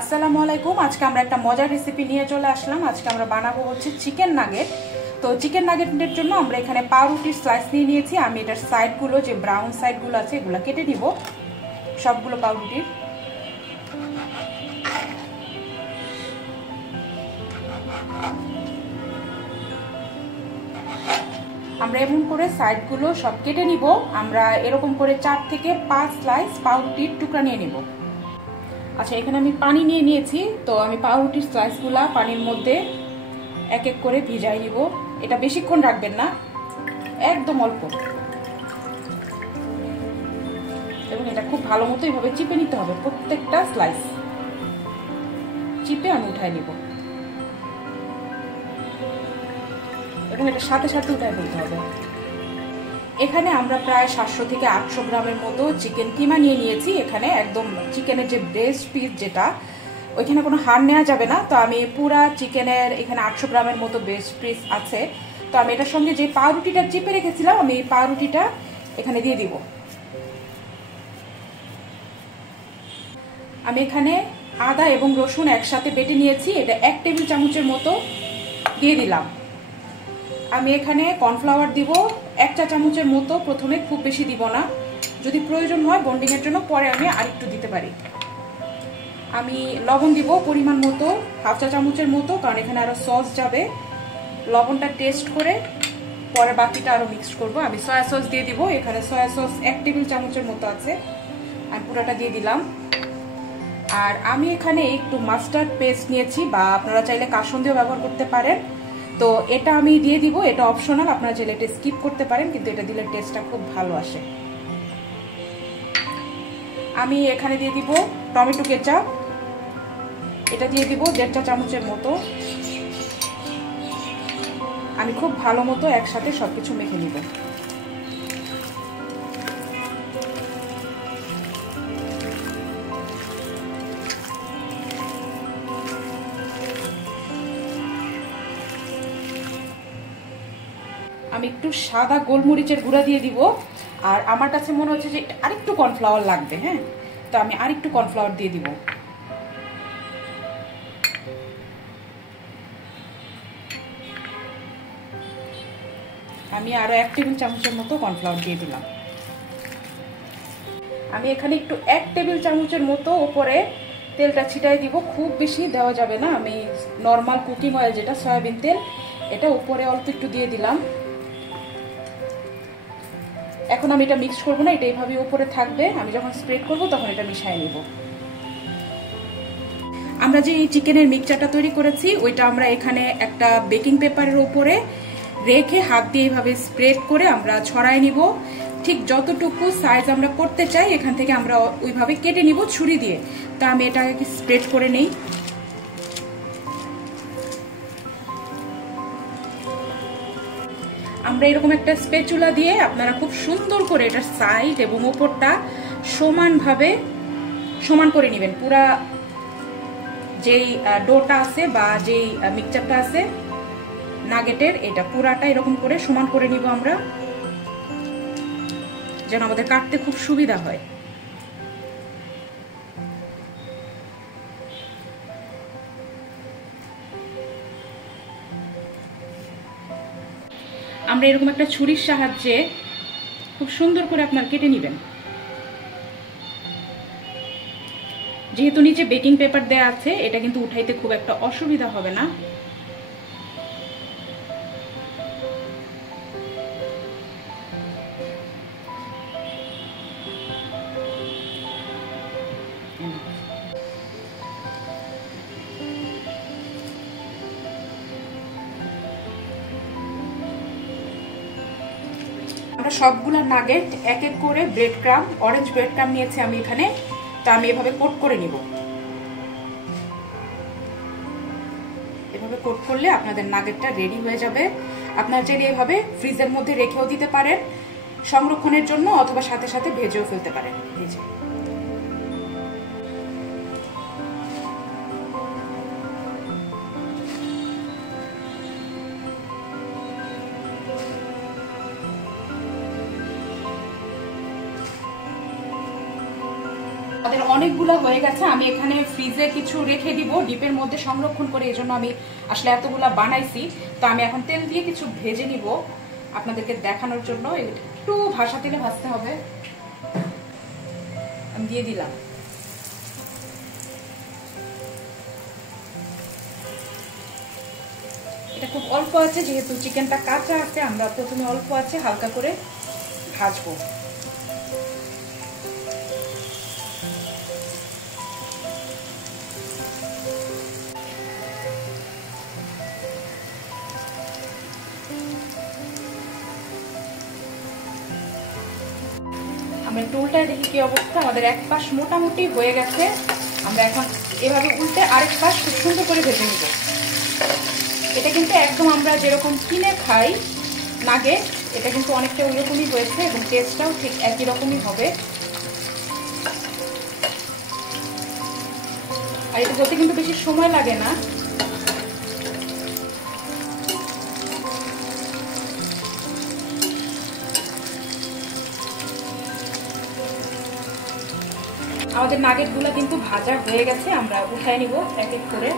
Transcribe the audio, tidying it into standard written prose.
আসসালামু আলাইকুম। আজকে আমরা একটা মজার রেসিপি নিয়ে চলে আসলাম। আজকে আমরা বানাবো হচ্ছে চিকেন নাগেট। তো চিকেন নাগেটের জন্য আমরা এখানে পাউরুটির স্লাইস নিয়ে নিয়েছি। আমি এটার সাইডগুলো, যে ব্রাউন সাইডগুলো আছে, এগুলো কেটে নিব সবগুলো পাউরুটির। আমরা এমন করে সাইডগুলো সব কেটে নিব। আমরা এরকম করে 4 থেকে 5 স্লাইস পাউরুটির টুকরা নিয়ে নিব। আচ্ছা, এখানে আমি পানি নিয়ে নিয়েছি। তো আমি পাউরুটির স্লাইসগুলা পানির মধ্যে এক এক করে ভিজাই নিব। এটা বেশিক্ষণ রাখবেন না, একদম অল্প, এবং এটা খুব ভালো মতো এইভাবে চিপে নিতে হবে। প্রত্যেকটা স্লাইস চিপে আমি উঠাই নিব, এবং এটা সাথে সাথে উঠাই ফেলতে হবে। এখানে আমরা প্রায় 700 থেকে 800 গ্রামের মতো চিকেন কিমা নিয়ে নিয়েছি। এখানে একদম চিকেনের যে ব্রেস্ট পিস, যেটা ওইখানে কোনো হাড় নেওয়া যাবে না। তো আমি পুরা চিকেনের এখানে 800 গ্রামের মতো ব্রেস্ট পিস আছে। তো আমি এটার সঙ্গে যে পাউরুটিটা চিপে রেখেছিলাম, আমি এই পাউরুটিটা এখানে দিয়ে দিব। আমি এখানে আদা এবং রসুন একসাথে বেটে নিয়েছি, এটা 1 টেবিল চামচের মতো দিয়ে দিলাম। আমি এখানে কর্নফ্লাওয়ার দিব 1 চা চামচের মতো, প্রথমে খুব বেশি দিব না, যদি প্রয়োজন হয় বন্ডিং এর জন্য পরে আমি আরেকটু দিতে পারি। আমি লবণ দিব পরিমাণ মতো, 1/2 চা চামচের মতো, কারণ এখানে আরো সস যাবে। লবণটা টেস্ট করে পরে বাকিটা আরো মিক্স করব। আমি সয়া সস দিয়ে দিব। এখানে সয়া সস 1 টেবিল চামচের মতো আছে, আমি পুরোটা দিয়ে দিলাম। আর আমি এখানে একটু মাস্টার্ড পেস্ট নিয়েছি, বা আপনারা চাইলে কাসুন্দিও ব্যবহার করতে পারেন। তো এটা আমি দিয়ে দিব, এটা অপশনাল, আপনারা চাইলে এটা স্কিপ করতে পারেন, কিন্তু এটা দিলে টেস্টটা খুব ভালো আসে। আমি এখানে দিয়ে দিব টমেটো কেচাপ, এটা দিয়ে দিব 1.5 চা চামচের মতো। আমি খুব ভালো মতো একসাথে সবকিছু মেখে নিব। আমি একটু সাদা গোলমরিচের গুঁড়া দিয়ে দিব। আর আমার কাছে মনে হচ্ছে যে আরেকটু কর্নফ্লাওয়ার লাগবে। হ্যাঁ, তো আমি আরেকটু কর্নফ্লাওয়ার দিয়ে দিব। আমি আরো 1 টেবিল চামচের মতো কর্নফ্লাওয়ার দিয়ে দিলাম। আমি এখানে একটু 1 টেবিল চামচের মতো উপরে তেলটা ছিটাই দিব, খুব বেশি দেওয়া যাবে না। আমি নর্মাল কুকিং অয়েল, যেটা সয়াবিন তেল, এটা উপরে অল্প একটু দিয়ে দিলাম। এখন আমি এটা মিক্স করবো না, এটা এইভাবে উপরে থাকবে। আমি যখন স্প্রেড করব তখন এটা মিশিয়ে নিব। আমরা যে এই চিকেনের মিক্সচারটা তৈরি করেছি, ওইটা আমরা এখানে একটা বেকিং পেপারের উপরে রেখে হাত দিয়ে এইভাবে স্প্রেড করে আমরা ছড়াই নিব। ঠিক যতটুকু সাইজ আমরা করতে চাই, এখান থেকে আমরা ওইভাবে কেটে নিব ছুরি দিয়ে। তা আমি এটাকে স্প্রেড করে নেই। আমরা এরকম একটা স্প্যাচুলা দিয়ে আপনারা খুব সুন্দর করে এটার সাইড এবং উপরটা সমানভাবে সমান করে নেবেন। পুরা যেই ডোটা আছে বা যেই মিক্সচারটা আছে নাগেটের, এটা পুরাটা এরকম করে সমান করে নিব আমরা, যেন আমাদের কাটতে খুব সুবিধা হয়। আমরা এরকম একটা ছুরির সাহায্যে খুব সুন্দর করে আপনার কেটে নেবেন। যেহেতু নিচে বেকিং পেপার দেয়া আছে, এটা কিন্তু উঠাইতে খুব একটা অসুবিধা হবে না। আমরা সবগুলা নাগেট এক এক করে bread crumb, orange bread crumb নিয়েছি আমি এখানে। তা আমি এভাবে কোট করে নিব। এভাবে কোট করলে আপনাদের নাগেটটা রেডি হয়ে যাবে। আপনারা চাইলে এভাবে ফ্রিজের মধ্যে রেখেও দিতে পারেন সংরক্ষণের জন্য, অথবা সাথে সাথে ভেজেও ফেলতে পারেন। ভেজে আমাদের অনেকগুলো হয়ে গেছে। আমি এখানে ফ্রিজে কিছু রেখে দিব ডিপের মধ্যে সংরক্ষণ করে, এজন্য আমি আসলে এতগুলা বানাইছি। তো আমি এখন তেল দিয়ে কিছু ভেজে নিব আপনাদেরকে দেখানোর জন্য। একটু ভাসা তেলে ভাজতে হবে। আমি দিয়ে দিলাম। এটা খুব অল্প আছে, যেহেতু চিকেনটা কাঁচা আছে, আমরা প্রথমে অল্প আছে হালকা করে ভাজবো। আমরা একটু উল্টায় দেখি কি অবস্থা। আমাদের এক পাশ মোটামুটি হয়ে গেছে। আমরা এখন এভাবে উল্টে আরেক পাশ খুব সুন্দর করে ভেজে নিব। এটা কিন্তু একদম আমরা যেরকম কিনে খাই নাগেট, এটা কিন্তু অনেকটা ওই রকমই হয়েছে এবং টেস্টটাও ঠিক একই রকমই হবে। আর এটা হতে কিন্তু বেশি সময় লাগে না। আমাদের নাগেটগুলো কিন্তু ভাজা হয়ে গেছে, আমরা উঠায় নিব এক এক করে।